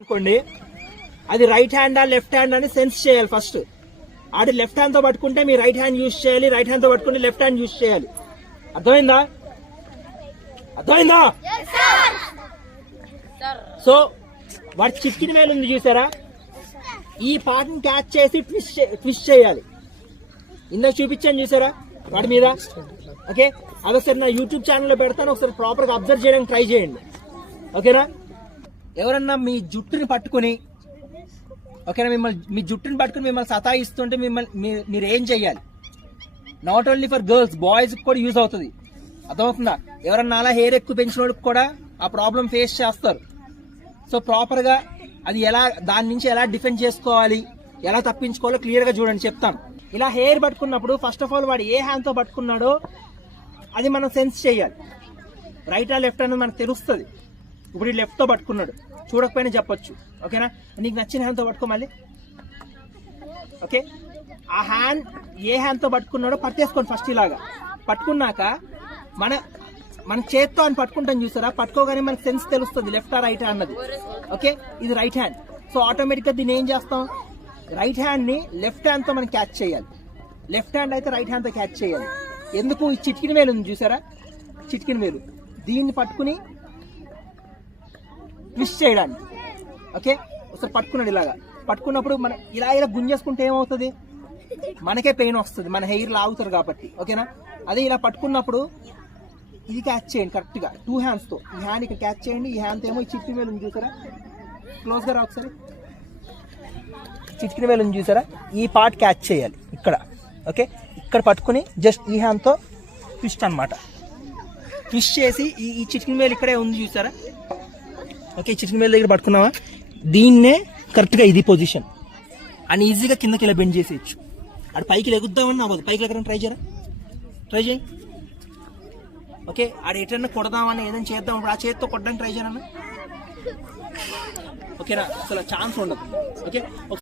అనుకోండి, అది right హ్యాండా left hand అని సెన్స్ చేయాలి. ఫస్ట్ ఆడి లెఫ్ట్ హ్యాండ్ తో పట్టుకుంటే మీ రైట్ హ్యాండ్ యూజ్ చేయాలి, రైట్ హ్యాండ్ తో పట్టుకుంటే లెఫ్ట్ హ్యాండ్ యూజ్ చేయాలి. అర్థమైందా? అర్థమైందా? సో వాడి చిక్కిన వేలు ఉంది చూసారా, ఈ పార్ట్ ని క్యాచ్ చేసి ట్విస్ట్ చేయాలి. ఇందాక చూపించాను చూసారా వాడి మీద. ఓకే, అదొకసారి నా యూట్యూబ్ ఛానల్లో పెడతాను, ఒకసారి ప్రాపర్ గా అబ్జర్వ్ చేయడానికి ట్రై చేయండి. ఓకేనా? ఎవరన్నా మీ జుట్టుని పట్టుకుని, ఓకేనా, మీ జుట్టుని పట్టుకుని మిమ్మల్ని సతాయిస్తుంటే మీరు ఏం చెయ్యాలి? Not only for girls, boys కూడా యూజ్ అవుతుంది. అర్థమవుతుందా? ఎవరన్నా అలా హెయిర్ ఎక్కువ పెంచిన వాళ్ళకి కూడా ఆ ప్రాబ్లం ఫేస్ చేస్తారు. సో ప్రాపర్ గా అది దాని నుంచి ఎలా డిఫెండ్ చేసుకోవాలి, ఎలా తప్పించుకోవాలో క్లియర్ గా చూడండి, చెప్తాను. ఇలా హెయిర్ పట్టుకున్నప్పుడు ఫస్ట్ ఆఫ్ ఆల్ వాడు ఏ హ్యాండ్ తో పట్టుకున్నాడో అది మనం సెన్స్ చేయాలి. రైట్ ఆ లెఫ్ట్ అనేది మనకు తెలుస్తుంది. ఇప్పుడు ఈ లెఫ్ట్ తో పట్టుకున్నాడు, చూడకపోయినా చెప్పొచ్చు. ఓకేనా? నీకు నచ్చిన హ్యాండ్ తో పట్టుకో మళ్ళీ. ఓకే, ఆ హ్యాండ్ ఏ హ్యాండ్ తో పట్టుకున్నాడో పట్టేసుకోండి ఫస్ట్. ఇలాగా పట్టుకున్నాక మన చేత్తో అని పట్టుకుంటాం చూసారా, పట్టుకోగానే మనకి సెన్స్ తెలుస్తుంది లెఫ్ట్ ఆ రైట్ అన్నది. ఓకే, ఇది రైట్ హ్యాండ్. సో ఆటోమేటిక్ గా దీన్ని ఏం చేస్తాం, రైట్ హ్యాండ్ ని లెఫ్ట్ హ్యాండ్ తో మనం క్యాచ్ చేయాలి. లెఫ్ట్ హ్యాండ్ అయితే రైట్ హ్యాండ్ తో క్యాచ్ చేయాలి. ఎందుకు? ఈ చిటికిన వేలు ఉంది చూసారా, చిటికిన వేలు, దీన్ని పట్టుకుని ట్విస్ట్ చేయడానికి. ఓకే, ఒకసారి పట్టుకున్నాడు ఇలాగా. పట్టుకున్నప్పుడు మనం ఇలా గుంజేసుకుంటే ఏమవుతుంది, మనకే పెయిన్ వస్తుంది, మన హెయిర్ లాగుతారు కాబట్టి. ఓకేనా? అదే ఇలా పట్టుకున్నప్పుడు ఇది క్యాచ్ చేయండి కరెక్ట్ గా 2 హ్యాండ్స్ తో. ఈ హ్యాండ్ ఇక్కడ క్యాచ్ చేయండి, ఈ హ్యాండ్ ఏమో ఈ చిటికిన వేలు ఉంది చూసారా, క్లోజ్ గా రా ఒకసారి. చిటికిన వేలు ఉంది చూసారా, ఈ పార్ట్ క్యాచ్ చేయాలి ఇక్కడ. ఓకే, ఇక్కడ పట్టుకుని జస్ట్ ఈ హ్యాండ్ తో ట్విస్ట్ అనమాట. ట్విస్ట్ చేసి ఈ చిటికిన వేలు ఇక్కడే ఉంది చూసారా. ఓకే, చిటికిన వేలు దగ్గర పట్టుకున్నావా, దీన్నే కరెక్ట్ గా ఇది పొజిషన్ అని ఈజీగా కిందకి ఇలా బెండ్ చేసేయచ్చు. అటు పైకి లెగుద్దామని అవ్వదు, పైకి లెక్కడం ట్రై చేయరా, ట్రై చేయి. ఓకే, ఆడ ఎటన్నా కొడదామని ఏదైనా చేద్దాం, ఆ చేతితో కొట్టడానికి ట్రై చేయనన్నా. ఓకేనా? అసలు ఛాన్స్ ఉండదు. ఓకే.